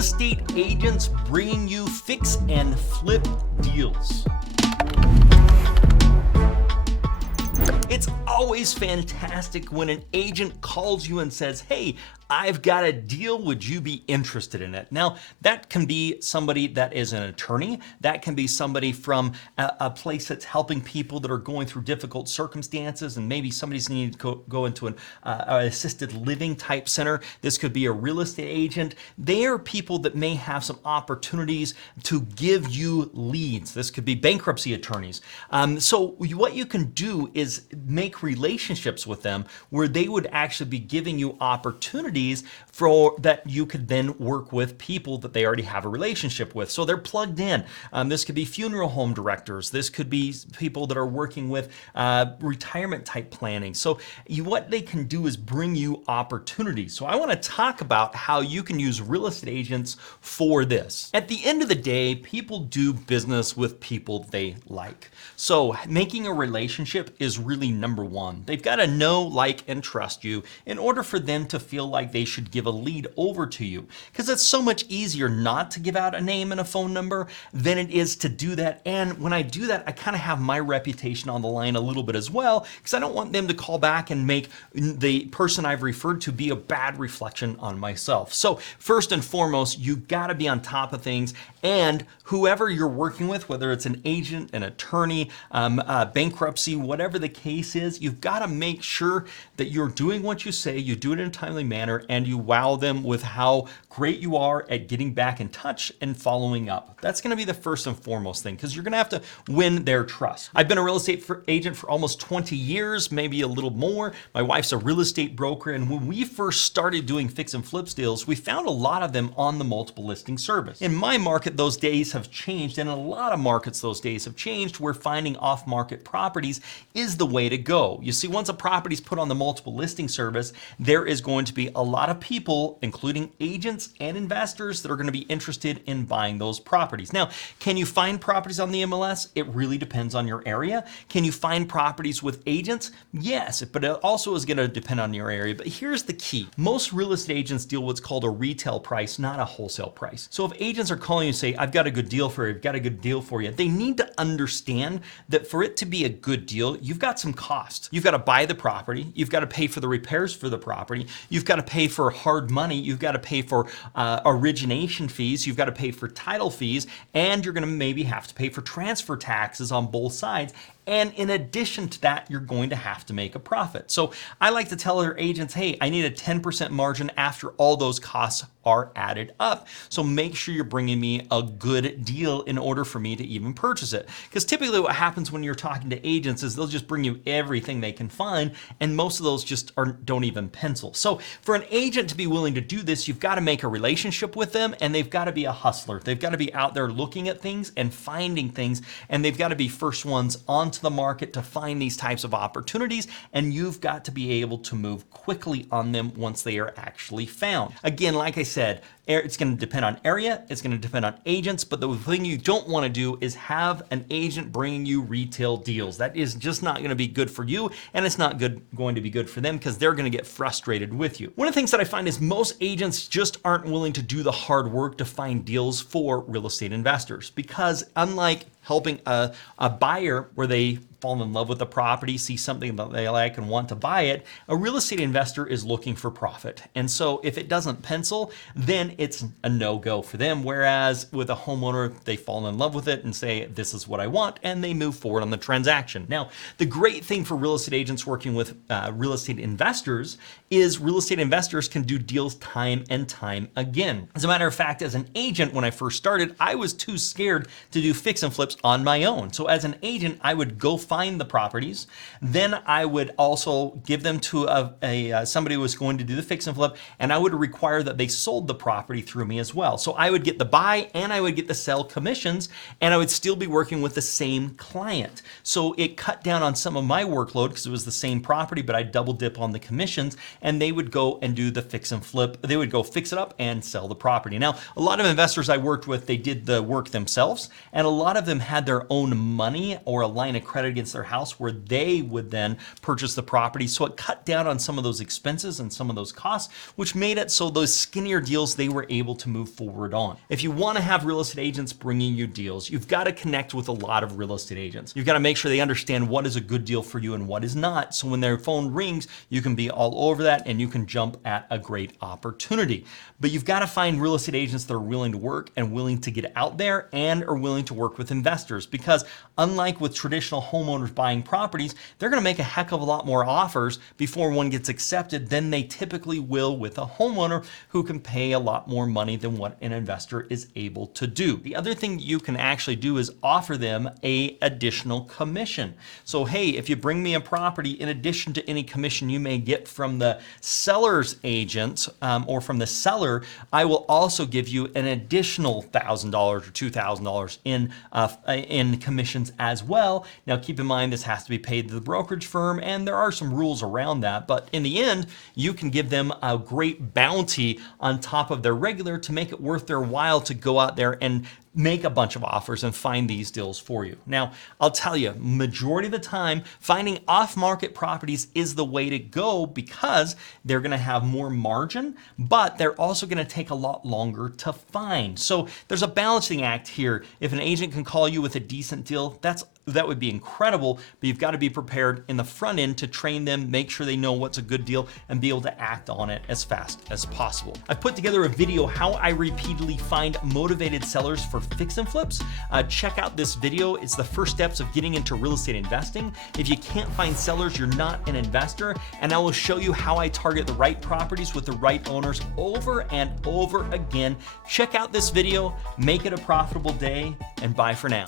estate agents bringing you fix and flip deals. It's always fantastic when an agent calls you and says, hey, I've got a deal, would you be interested in it? Now, that can be somebody that is an attorney, that can be somebody from a place that's helping people that are going through difficult circumstances, and maybe somebody's needing to go into an assisted living type center. This could be a real estate agent. They are people that may have some opportunities to give you leads. This could be bankruptcy attorneys. So what you can do is make relationships with them where they would actually be giving you opportunities for that you could then work with people that they already have a relationship with. So they're plugged in. This could be funeral home directors. This could be people that are working with retirement type planning. So what they can do is bring you opportunities. So I want to talk about how you can use real estate agents for this. At the end of the day, people do business with people they like. So making a relationship is really number one. They've got to know, like, and trust you in order for them to feel like they should give a lead over to you. Because it's so much easier not to give out a name and a phone number than it is to do that. And when I do that, I kind of have my reputation on the line a little bit as well, because I don't want them to call back and make the person I've referred to be a bad reflection on myself. So first and foremost, you got to be on top of things, and whoever you're working with, whether it's an agent, an attorney, bankruptcy, whatever the case is, you've got to make sure that you're doing what you say, you do it in a timely manner, and you wow them with how great you are at getting back in touch and following up. That's going to be the first and foremost thing, because you're going to have to win their trust. I've been a real estate agent for almost 20 years, maybe a little more. My wife's a real estate broker, and when we first started doing fix and flips deals, we found a lot of them on the multiple listing service. In my market, those days have changed, and in a lot of markets, those days have changed, where finding off-market properties is the way to go. You see, once a property's put on the multiple listing service, there is going to be a lot of people, including agents and investors, that are going to be interested in buying those properties. Now, can you find properties on the MLS? It really depends on your area. Can you find properties with agents? Yes, but it also is going to depend on your area. But here's the key. Most real estate agents deal what's called a retail price, not a wholesale price. So if agents are calling you and say, I've got a good deal for you, I've got a good deal for you, they need to understand that for it to be a good deal, you've got some costs. You've got to buy the property. You've got to pay for the repairs for the property. You've got to pay for hard money. You've got to pay for origination fees. You've got to pay for title fees, and you're going to maybe have to pay for transfer taxes on both sides. And in addition to that, you're going to have to make a profit. So I like to tell our agents, hey, I need a 10% margin after all those costs are added up. So make sure you're bringing me a good deal in order for me to even purchase it. Because typically what happens when you're talking to agents is they'll just bring you everything they can find, and most of those just don't even pencil. So for an agent to be willing to do this, you've got to make a relationship with them, and they've got to be a hustler. They've got to be out there looking at things and finding things, and they've got to be first ones onto the market to find these types of opportunities, and you've got to be able to move quickly on them once they are actually found. Again, like I said, it's going to depend on area, it's going to depend on agents, but the thing you don't want to do is have an agent bringing you retail deals. That is just not going to be good for you, and it's not going to be good for them, because they're going to get frustrated with you. One of the things that I find is most agents just aren't willing to do the hard work to find deals for real estate investors, because unlike helping a buyer where they fall in love with the property, see something that they like and want to buy it, a real estate investor is looking for profit. And so if it doesn't pencil, then it's a no-go for them. Whereas with a homeowner, they fall in love with it and say, this is what I want, and they move forward on the transaction. Now, the great thing for real estate agents working with real estate investors is real estate investors can do deals time and time again. As a matter of fact, as an agent, when I first started, I was too scared to do fix and flips on my own. So as an agent, I would go find the properties. Then I would also give them to somebody who was going to do the fix and flip, and I would require that they sold the property through me as well. So I would get the buy and I would get the sell commissions, and I would still be working with the same client. So it cut down on some of my workload because it was the same property, but I double dip on the commissions, and they would go and do the fix and flip. They would go fix it up and sell the property. Now, a lot of investors I worked with, they did the work themselves, and a lot of them had their own money or a line of credit against their house where they would then purchase the property. So it cut down on some of those expenses and some of those costs, which made it so those skinnier deals they were able to move forward on. If you want to have real estate agents bringing you deals, you've got to connect with a lot of real estate agents. You've got to make sure they understand what is a good deal for you and what is not. So when their phone rings, you can be all over that and you can jump at a great opportunity. But you've got to find real estate agents that are willing to work and willing to get out there and are willing to work with investors, because unlike with traditional homeowners buying properties, they're going to make a heck of a lot more offers before one gets accepted than they typically will with a homeowner who can pay a lot more money than what an investor is able to do. The other thing you can actually do is offer them a additional commission. So hey, if you bring me a property, in addition to any commission you may get from the seller's agent or from the seller, I will also give you an additional $1,000 or $2,000 in commissions as well. Now keep in mind this has to be paid to the brokerage firm, and there are some rules around that, but in the end you can give them a great bounty on top of their regular to make it worth their while to go out there and make a bunch of offers and find these deals for you. Now, I'll tell you, majority of the time, finding off-market properties is the way to go because they're going to have more margin, but they're also going to take a lot longer to find. So there's a balancing act here. If an agent can call you with a decent deal, that would be incredible, but you've got to be prepared in the front end to train them, make sure they know what's a good deal, and be able to act on it as fast as possible. I've put together a video how I repeatedly find motivated sellers for fix and flips. Check out this video. It's the first steps of getting into real estate investing. If you can't find sellers, you're not an investor, and I will show you how I target the right properties with the right owners over and over again. Check out this video, make it a profitable day, and bye for now.